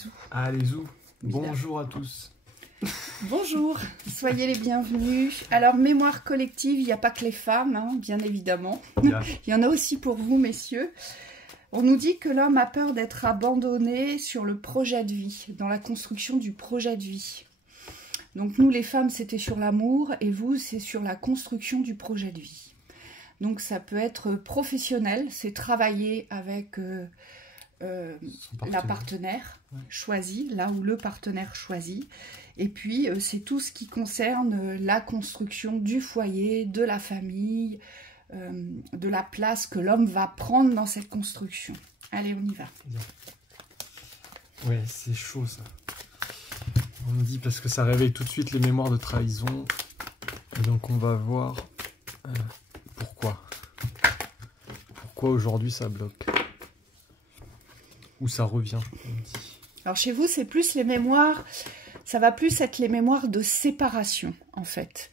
zou. Allez zou, bonjour à tous. Bonjour, soyez les bienvenus. Alors, mémoire collective, il n'y a pas que les femmes, hein, bien évidemment. Il y en a aussi pour vous, messieurs. On nous dit que l'homme a peur d'être abandonné sur le projet de vie, dans la construction du projet de vie. Donc nous, les femmes, c'était sur l'amour, et vous, c'est sur la construction du projet de vie. Donc ça peut être professionnel, c'est travailler avec la partenaire choisie, là où le partenaire choisit. Et puis, c'est tout ce qui concerne la construction du foyer, de la famille, de la place que l'homme va prendre dans cette construction. Allez, on y va. Ouais, c'est chaud ça. On me dit parce que ça réveille tout de suite les mémoires de trahison. Et donc on va voir pourquoi. Pourquoi aujourd'hui ça bloque. Ou ça revient, on me dit. Alors chez vous, c'est plus les mémoires, ça va plus être les mémoires de séparation, en fait.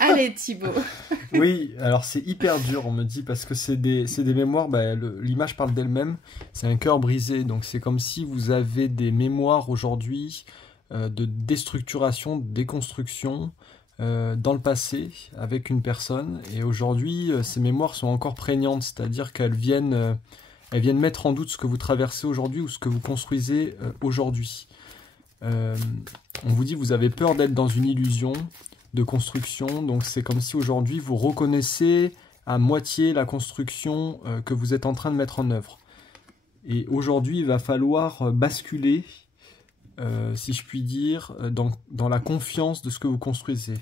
Allez Thibaut. Oui, alors c'est hyper dur, on me dit, parce que c'est des mémoires, bah, l'image parle d'elle-même, c'est un cœur brisé, donc c'est comme si vous avez des mémoires aujourd'hui de déstructuration, de déconstruction dans le passé avec une personne, et aujourd'hui ces mémoires sont encore prégnantes, c'est-à-dire qu'elles viennent mettre en doute ce que vous traversez aujourd'hui ou ce que vous construisez aujourd'hui. On vous dit vous avez peur d'être dans une illusion de construction, donc c'est comme si aujourd'hui vous reconnaissez à moitié la construction que vous êtes en train de mettre en œuvre. Et aujourd'hui il va falloir basculer, si je puis dire, dans la confiance de ce que vous construisez.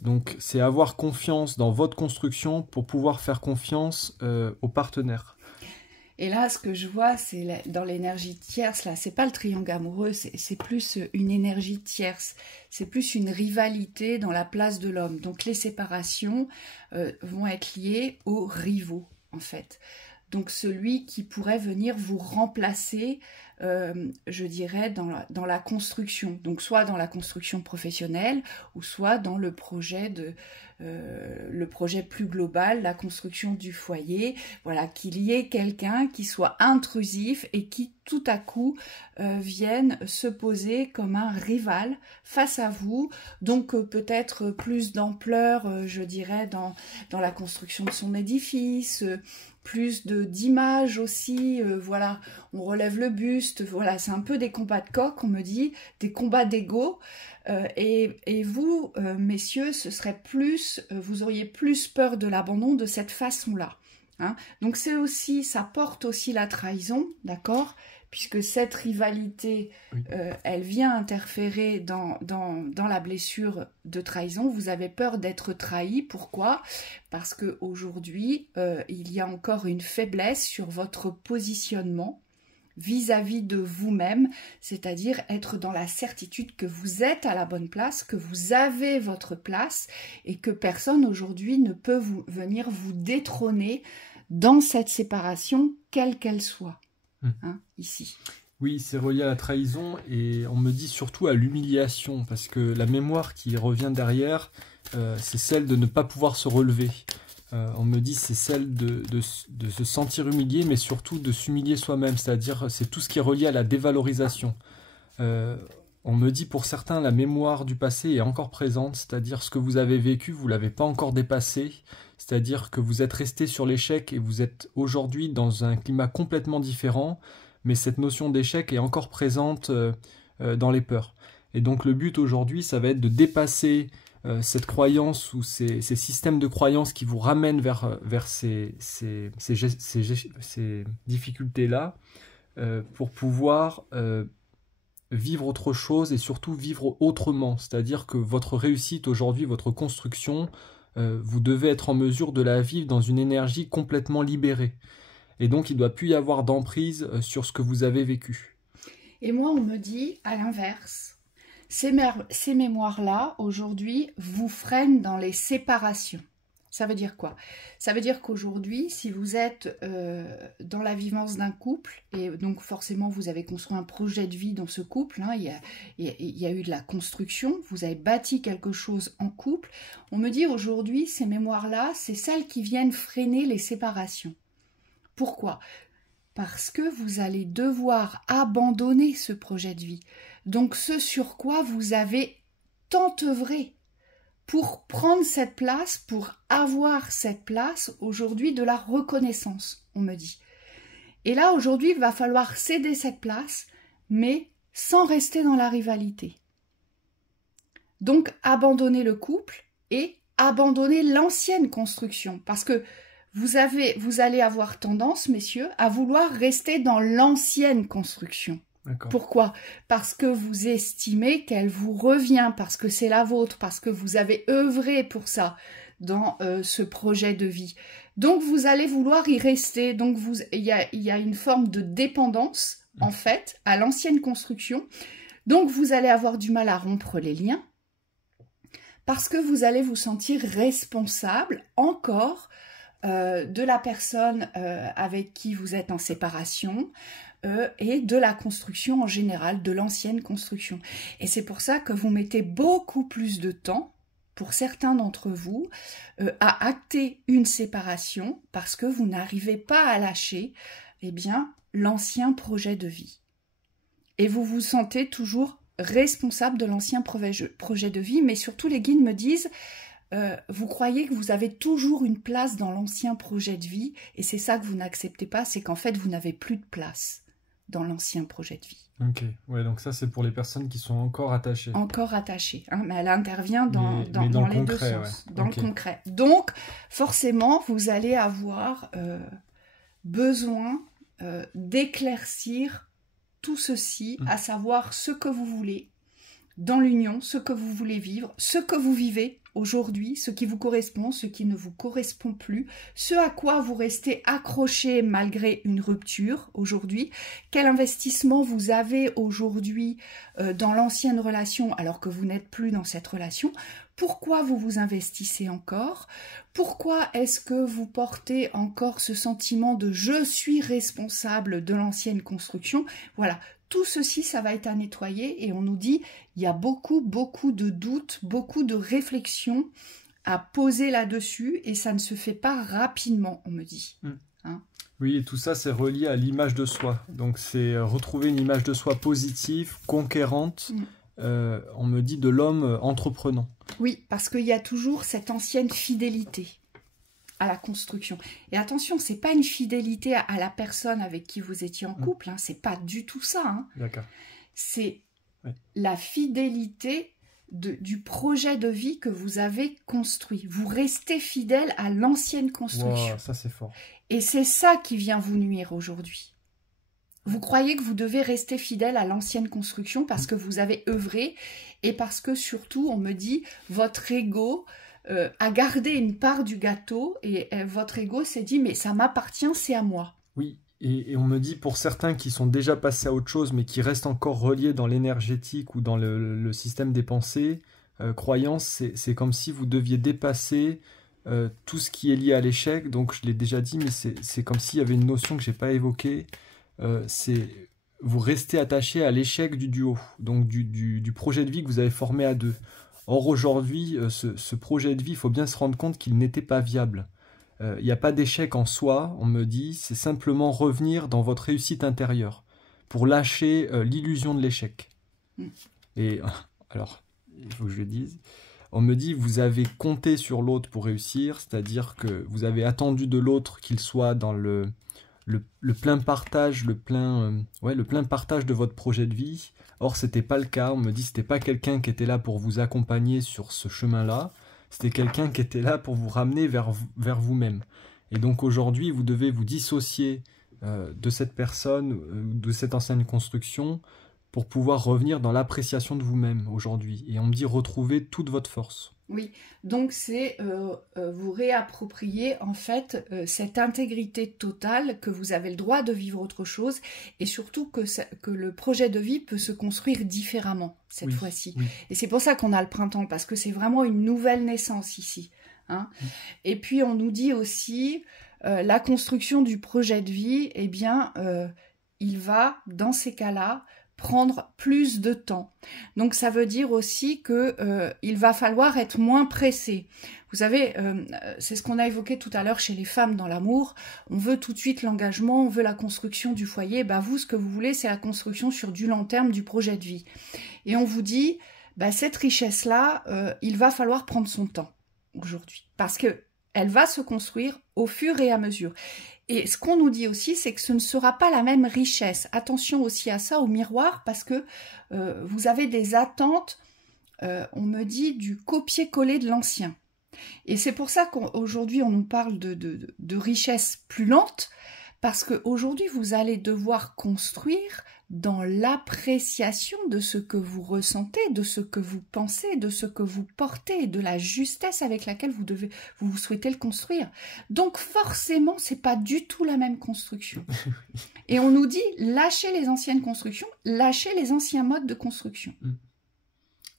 Donc c'est avoir confiance dans votre construction pour pouvoir faire confiance au partenaire. Et là, ce que je vois, c'est dans l'énergie tierce, là, c'est pas le triangle amoureux, c'est plus une énergie tierce, c'est plus une rivalité dans la place de l'homme. Donc les séparations vont être liées aux rivaux, en fait. Donc celui qui pourrait venir vous remplacer, je dirais, dans la construction. Donc soit dans la construction professionnelle, ou soit dans le projet plus global, la construction du foyer. Voilà, qu'il y ait quelqu'un qui soit intrusif et qui tout à coup vienne se poser comme un rival face à vous. Donc peut-être plus d'ampleur, je dirais, dans la construction de son édifice, plus d'images aussi, voilà, on relève le buste, voilà, c'est un peu des combats de coq, on me dit, des combats d'ego, et vous, messieurs, ce serait plus, vous auriez plus peur de l'abandon de cette façon-là, hein. Donc c'est aussi, ça porte aussi la trahison, d'accord, puisque cette rivalité, oui, elle vient interférer dans la blessure de trahison. Vous avez peur d'être trahi. Pourquoi? Parce qu'aujourd'hui, il y a encore une faiblesse sur votre positionnement vis-à-vis de vous-même, c'est-à-dire être dans la certitude que vous êtes à la bonne place, que vous avez votre place et que personne aujourd'hui ne peut venir vous détrôner dans cette séparation, quelle qu'elle soit. Hein, ici. Oui, c'est relié à la trahison et on me dit surtout à l'humiliation parce que la mémoire qui revient derrière, c'est celle de ne pas pouvoir se relever. On me dit c'est celle de se sentir humilié, mais surtout de s'humilier soi-même, c'est-à-dire c'est tout ce qui est relié à la dévalorisation. On me dit pour certains la mémoire du passé est encore présente, c'est-à-dire ce que vous avez vécu, vous ne l'avez pas encore dépassé, c'est-à-dire que vous êtes resté sur l'échec et vous êtes aujourd'hui dans un climat complètement différent, mais cette notion d'échec est encore présente dans les peurs. Et donc le but aujourd'hui, ça va être de dépasser cette croyance ou ces systèmes de croyances qui vous ramènent vers ces difficultés-là pour pouvoir vivre autre chose et surtout vivre autrement. C'est-à-dire que votre réussite aujourd'hui, votre construction, vous devez être en mesure de la vivre dans une énergie complètement libérée. Et donc, il ne doit plus y avoir d'emprise sur ce que vous avez vécu. Et moi, on me dit, à l'inverse, ces mémoires-là, aujourd'hui, vous freinent dans les séparations. Ça veut dire quoi? Ça veut dire qu'aujourd'hui, si vous êtes dans la vivance d'un couple, et donc forcément vous avez construit un projet de vie dans ce couple, hein, il y a eu de la construction, vous avez bâti quelque chose en couple, on me dit aujourd'hui, ces mémoires-là, c'est celles qui viennent freiner les séparations. Pourquoi? parce que vous allez devoir abandonner ce projet de vie. Donc ce sur quoi vous avez tant œuvré pour prendre cette place, pour avoir cette place, aujourd'hui de la reconnaissance, on me dit. Et là, aujourd'hui, il va falloir céder cette place, mais sans rester dans la rivalité. Donc, abandonner le couple et abandonner l'ancienne construction. Parce que vous allez avoir tendance, messieurs, à vouloir rester dans l'ancienne construction. Pourquoi? Parce que vous estimez qu'elle vous revient, parce que c'est la vôtre, parce que vous avez œuvré pour ça dans ce projet de vie. Donc, vous allez vouloir y rester. Donc, il y a une forme de dépendance, en fait, à l'ancienne construction. Donc, vous allez avoir du mal à rompre les liens parce que vous allez vous sentir responsable encore de la personne avec qui vous êtes en séparation et de la construction en général, de l'ancienne construction. Et c'est pour ça que vous mettez beaucoup plus de temps, pour certains d'entre vous, à acter une séparation parce que vous n'arrivez pas à lâcher l'ancien projet de vie. Et vous vous sentez toujours responsable de l'ancien projet de vie, mais surtout les guides me disent vous croyez que vous avez toujours une place dans l'ancien projet de vie, et c'est ça que vous n'acceptez pas, c'est qu'en fait vous n'avez plus de place dans l'ancien projet de vie. Ok, ouais, donc ça c'est pour les personnes qui sont encore attachées. Encore attachées, hein, mais elle intervient dans les concret, deux sens, ouais. dans le concret. Donc forcément vous allez avoir besoin d'éclaircir tout ceci, à savoir ce que vous voulez dans l'union, ce que vous voulez vivre, ce que vous vivez aujourd'hui, ce qui vous correspond, ce qui ne vous correspond plus, ce à quoi vous restez accroché malgré une rupture aujourd'hui, quel investissement vous avez aujourd'hui dans l'ancienne relation alors que vous n'êtes plus dans cette relation, pourquoi vous vous investissez encore, pourquoi est-ce que vous portez encore ce sentiment de « je suis responsable de l'ancienne construction ». Voilà. Tout ceci, ça va être à nettoyer et on nous dit il y a beaucoup de doutes, beaucoup de réflexions à poser là-dessus et ça ne se fait pas rapidement, on me dit. Hein? Oui, et tout ça, c'est relié à l'image de soi. Donc, c'est retrouver une image de soi positive, conquérante, on me dit de l'homme entreprenant. Oui, parce qu'il y a toujours cette ancienne fidélité à la construction. Et attention, c'est pas une fidélité à la personne avec qui vous étiez en couple, hein, c'est pas du tout ça. Hein. D'accord. C'est la fidélité du projet de vie que vous avez construit. Vous restez fidèle à l'ancienne construction. Wow, ça c'est fort. Et c'est ça qui vient vous nuire aujourd'hui. Vous croyez que vous devez rester fidèle à l'ancienne construction parce que vous avez œuvré et parce que surtout, on me dit, votre ego a gardé une part du gâteau et votre ego s'est dit mais ça m'appartient, c'est à moi. Oui, et on me dit pour certains qui sont déjà passés à autre chose mais qui restent encore reliés dans l'énergétique ou dans le système des pensées, croyances, c'est comme si vous deviez dépasser tout ce qui est lié à l'échec. Donc je l'ai déjà dit, mais c'est comme s'il y avait une notion que j'ai pas évoquée, c'est vous restez attaché à l'échec du duo, donc du projet de vie que vous avez formé à deux. Or aujourd'hui, ce projet de vie, il faut bien se rendre compte qu'il n'était pas viable. Il n'y a pas d'échec en soi, on me dit, c'est simplement revenir dans votre réussite intérieure pour lâcher l'illusion de l'échec. Et alors, il faut que je le dise, on me dit, vous avez compté sur l'autre pour réussir, c'est-à-dire que vous avez attendu de l'autre qu'il soit dans le plein partage, le plein partage de votre projet de vie. Or, c'était pas le cas. On me dit, c'était pas quelqu'un qui était là pour vous accompagner sur ce chemin-là. C'était quelqu'un qui était là pour vous ramener vers vous-même. Et donc aujourd'hui, vous devez vous dissocier de cette personne, de cette ancienne construction, pour pouvoir revenir dans l'appréciation de vous-même aujourd'hui. Et on me dit, retrouver toute votre force. Oui, donc c'est vous réapproprier en fait cette intégrité totale que vous avez le droit de vivre autre chose et surtout que le projet de vie peut se construire différemment cette fois-ci. Oui. Et c'est pour ça qu'on a le printemps, parce que c'est vraiment une nouvelle naissance ici. Hein. Et puis on nous dit aussi la construction du projet de vie, eh bien il va dans ces cas-là prendre plus de temps. Donc ça veut dire aussi que il va falloir être moins pressé. Vous savez, c'est ce qu'on a évoqué tout à l'heure chez les femmes dans l'amour. On veut tout de suite l'engagement, on veut la construction du foyer. Bah vous, ce que vous voulez, c'est la construction sur du long terme du projet de vie. Et on vous dit, bah cette richesse-là, il va falloir prendre son temps aujourd'hui, parce que elle va se construire au fur et à mesure. Et ce qu'on nous dit aussi, c'est que ce ne sera pas la même richesse. Attention aussi à ça, au miroir, parce que vous avez des attentes, on me dit, du copier-coller de l'ancien. Et c'est pour ça qu'aujourd'hui, on nous parle de richesse plus lente, parce qu'aujourd'hui, vous allez devoir construire dans l'appréciation de ce que vous ressentez, de ce que vous pensez, de ce que vous portez, de la justesse avec laquelle vous souhaitez le construire. Donc forcément, c'est pas du tout la même construction. Et on nous dit, lâchez les anciennes constructions, lâchez les anciens modes de construction.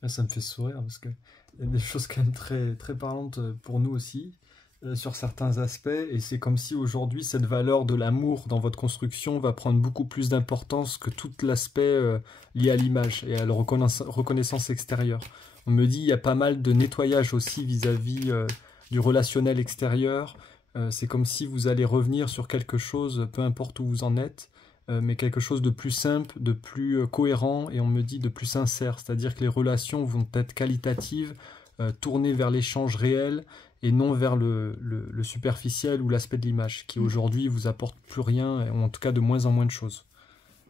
Ça me fait sourire, parce qu'il y a des choses quand même très, très parlantes pour nous aussi, sur certains aspects, et c'est comme si aujourd'hui cette valeur de l'amour dans votre construction va prendre beaucoup plus d'importance que tout l'aspect lié à l'image et à la reconnaissance extérieure. On me dit il y a pas mal de nettoyage aussi vis-à-vis du relationnel extérieur. C'est comme si vous allez revenir sur quelque chose, peu importe où vous en êtes, mais quelque chose de plus simple, de plus cohérent, et on me dit de plus sincère, c'est-à-dire que les relations vont être qualitatives, tournées vers l'échange réel, et non vers le superficiel ou l'aspect de l'image, qui aujourd'hui vous apporte plus rien, ou en tout cas de moins en moins de choses.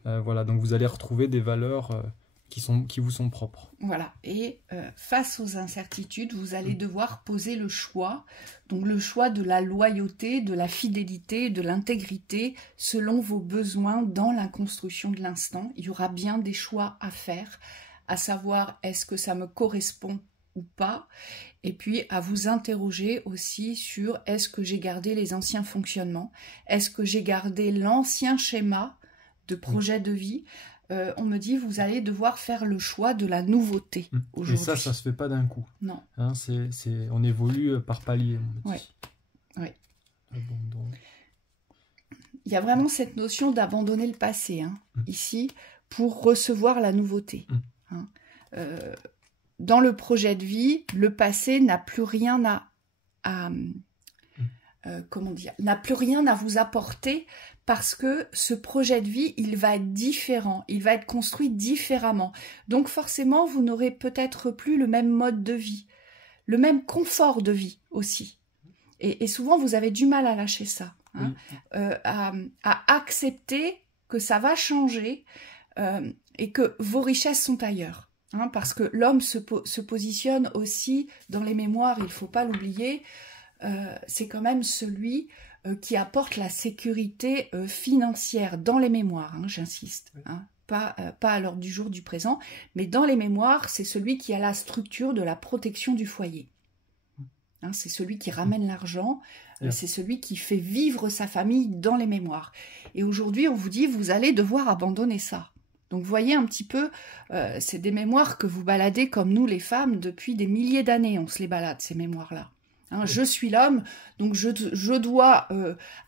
Voilà, donc vous allez retrouver des valeurs qui vous sont propres. Voilà, et face aux incertitudes, vous allez devoir poser le choix, donc le choix de la loyauté, de la fidélité, de l'intégrité, selon vos besoins dans la construction de l'instant. Il y aura bien des choix à faire, à savoir est-ce que ça me correspond ou pas, et puis à vous interroger aussi sur est-ce que j'ai gardé les anciens fonctionnements, est-ce que j'ai gardé l'ancien schéma de projet de vie. On me dit vous allez devoir faire le choix de la nouveauté aujourd'hui. Et ça se fait pas d'un coup. Non. Hein, on évolue par palier. Oui. Oui. Abandon. Il y a vraiment cette notion d'abandonner le passé, hein, ici, pour recevoir la nouveauté. Hein. Dans le projet de vie, le passé n'a plus rien n'a plus rien à vous apporter, parce que ce projet de vie, il va être différent, il va être construit différemment. Donc forcément, vous n'aurez peut-être plus le même mode de vie, le même confort de vie aussi. Et souvent, vous avez du mal à lâcher ça, hein, à accepter que ça va changer et que vos richesses sont ailleurs. Hein, parce que l'homme se positionne aussi dans les mémoires, il ne faut pas l'oublier, c'est quand même celui qui apporte la sécurité financière dans les mémoires, hein, j'insiste, hein, pas à l'ordre du jour du présent, mais dans les mémoires, c'est celui qui a la structure de la protection du foyer. Hein, c'est celui qui ramène l'argent, c'est celui qui fait vivre sa famille dans les mémoires. Et aujourd'hui, on vous dit, vous allez devoir abandonner ça. Donc vous voyez un petit peu, c'est des mémoires que vous baladez comme nous les femmes depuis des milliers d'années, on se les balade ces mémoires-là. Hein, je suis l'homme, donc je dois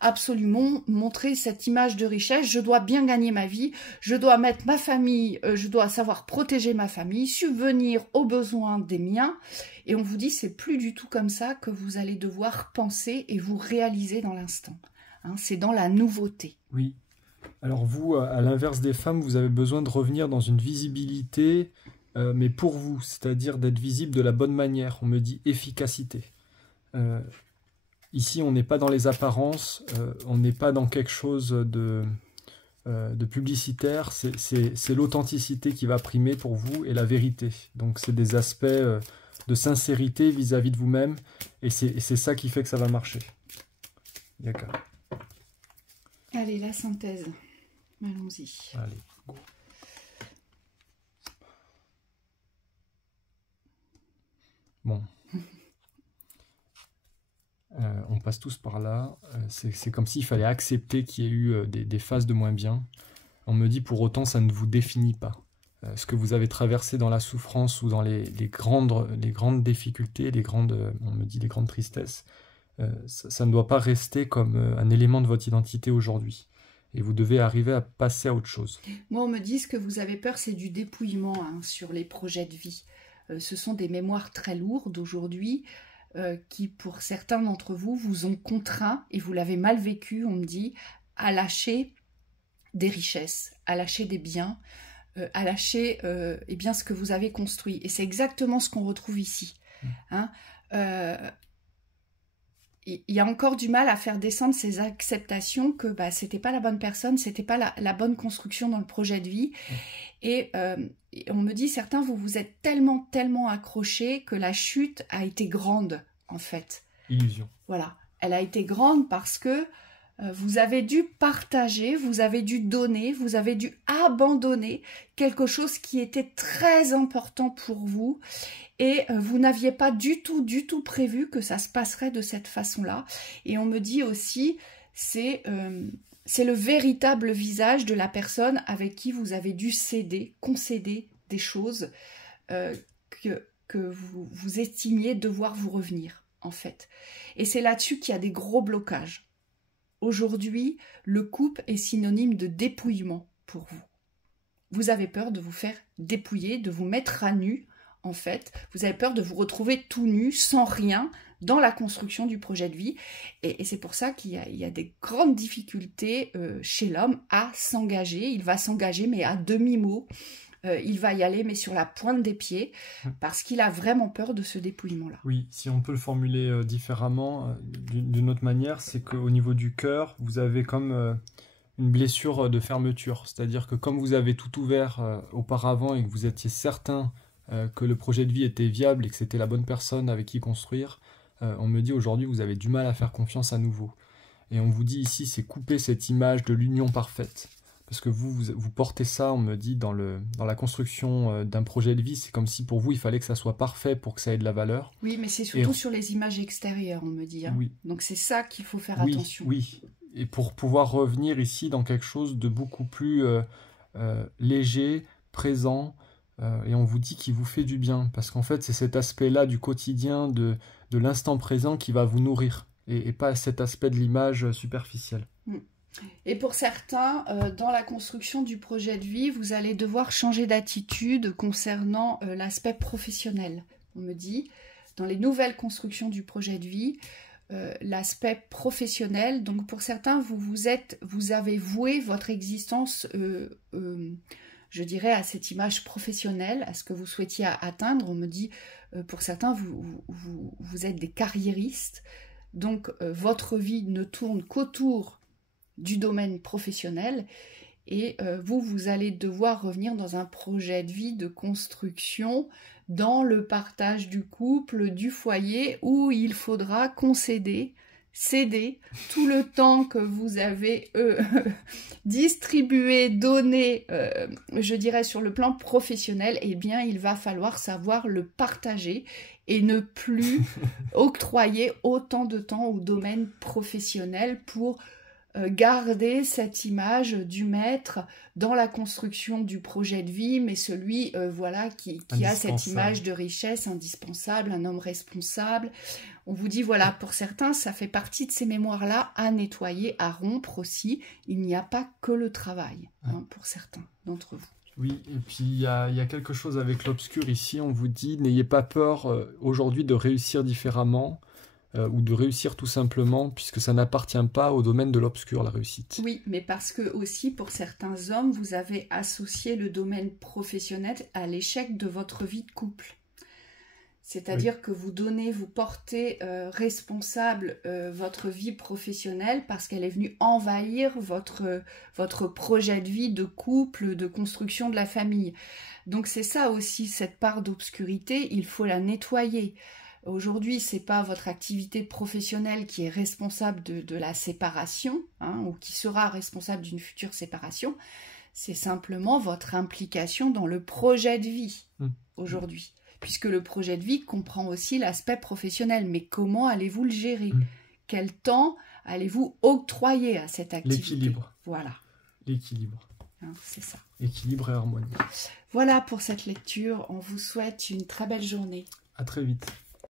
absolument montrer cette image de richesse, je dois bien gagner ma vie, je dois mettre ma famille, je dois savoir protéger ma famille, subvenir aux besoins des miens, et on vous dit c'est plus du tout comme ça que vous allez devoir penser et vous réaliser dans l'instant. Hein, c'est dans la nouveauté. Oui. Alors vous, à l'inverse des femmes, vous avez besoin de revenir dans une visibilité, mais pour vous, c'est-à-dire d'être visible de la bonne manière. On me dit efficacité. Ici, on n'est pas dans les apparences, on n'est pas dans quelque chose de publicitaire, c'est l'authenticité qui va primer pour vous et la vérité. Donc c'est des aspects de sincérité vis-à-vis de vous-même, et c'est ça qui fait que ça va marcher. D'accord. Allez, la synthèse. Allons-y. Allez, go. Bon. On passe tous par là. C'est comme s'il fallait accepter qu'il y ait eu des phases de moins bien. On me dit pour autant, ça ne vous définit pas. Ce que vous avez traversé dans la souffrance ou dans les grandes difficultés, on me dit les grandes tristesses, ça ne doit pas rester comme un élément de votre identité aujourd'hui. et vous devez arriver à passer à autre chose. Moi, on me dit ce que vous avez peur, c'est du dépouillement sur les projets de vie. Ce sont des mémoires très lourdes aujourd'hui qui, pour certains d'entre vous, vous ont contraint, et vous l'avez mal vécu, on me dit, à lâcher des richesses, à lâcher des biens, à lâcher eh bien, ce que vous avez construit. Et c'est exactement ce qu'on retrouve ici. Hein. Il y a encore du mal à faire descendre ces acceptations que c'était pas la bonne personne, c'était pas la bonne construction dans le projet de vie. Et on me dit, certains, vous vous êtes tellement accrochés que la chute a été grande, en fait. Illusion. Voilà. Elle a été grande parce que vous avez dû partager, vous avez dû donner, vous avez dû abandonner quelque chose qui était très important pour vous. Et vous n'aviez pas du tout prévu que ça se passerait de cette façon-là. Et on me dit aussi, c'est le véritable visage de la personne avec qui vous avez dû concéder des choses que vous estimiez devoir vous revenir, en fait. Et c'est là-dessus qu'il y a des gros blocages. Aujourd'hui, le couple est synonyme de dépouillement pour vous. Vous avez peur de vous faire dépouiller, de vous mettre à nu. En fait, vous avez peur de vous retrouver tout nu, sans rien, dans la construction du projet de vie. Et c'est pour ça qu'il y a des grandes difficultés chez l'homme à s'engager. Il va s'engager, mais à demi-mot. Il va y aller, mais sur la pointe des pieds, parce qu'il a vraiment peur de ce dépouillement-là. Oui, si on peut le formuler différemment, d'une autre manière, c'est qu'au niveau du cœur, vous avez comme une blessure de fermeture. C'est-à-dire que comme vous avez tout ouvert auparavant et que vous étiez certain que le projet de vie était viable et que c'était la bonne personne avec qui construire, on me dit aujourd'hui vous avez du mal à faire confiance à nouveau. Et on vous dit ici, c'est couper cette image de l'union parfaite. Parce que vous portez ça, on me dit, dans la construction d'un projet de vie, c'est comme si pour vous, il fallait que ça soit parfait pour que ça ait de la valeur. Oui, mais c'est surtout sur les images extérieures, on me dit. Hein. Oui. Donc c'est ça qu'il faut faire attention. Oui, et pour pouvoir revenir ici dans quelque chose de beaucoup plus léger, présent, et on vous dit qu'il vous fait du bien. Parce qu'en fait, c'est cet aspect-là du quotidien, de l'instant présent qui va vous nourrir, et pas cet aspect de l'image superficielle. Et pour certains, dans la construction du projet de vie, vous allez devoir changer d'attitude concernant l'aspect professionnel. On me dit, dans les nouvelles constructions du projet de vie, l'aspect professionnel, donc pour certains, vous avez voué votre existence, je dirais, à cette image professionnelle, à ce que vous souhaitiez atteindre. On me dit, pour certains, vous êtes des carriéristes, donc votre vie ne tourne qu'autour du domaine professionnel et vous allez devoir revenir dans un projet de vie de construction dans le partage du couple, du foyer, où il faudra céder tout le temps que vous avez distribué, donné, je dirais sur le plan professionnel, eh bien il va falloir savoir le partager et ne plus octroyer autant de temps au domaine professionnel pour garder cette image du maître dans la construction du projet de vie, mais celui voilà, qui a cette image de richesse indispensable, un homme responsable. On vous dit, voilà, pour certains, ça fait partie de ces mémoires-là à nettoyer, à rompre aussi. Il n'y a pas que le travail, pour certains d'entre vous. Oui, et puis il y a quelque chose avec l'obscur ici. On vous dit, n'ayez pas peur aujourd'hui de réussir différemment, ou de réussir tout simplement, puisque ça n'appartient pas au domaine de l'obscur, la réussite. Oui, mais parce que aussi, pour certains hommes, vous avez associé le domaine professionnel à l'échec de votre vie de couple. C'est-à-dire que vous portez responsable votre vie professionnelle parce qu'elle est venue envahir votre projet de vie de couple, de construction de la famille. Donc c'est ça aussi, cette part d'obscurité, il faut la nettoyer. Aujourd'hui, ce n'est pas votre activité professionnelle qui est responsable de la séparation, ou qui sera responsable d'une future séparation. C'est simplement votre implication dans le projet de vie aujourd'hui. Puisque le projet de vie comprend aussi l'aspect professionnel. Mais comment allez-vous le gérer? Quel temps allez-vous octroyer à cette activité? L'équilibre. Voilà. L'équilibre. C'est ça. Équilibre et harmonie. Voilà pour cette lecture. On vous souhaite une très belle journée. À très vite.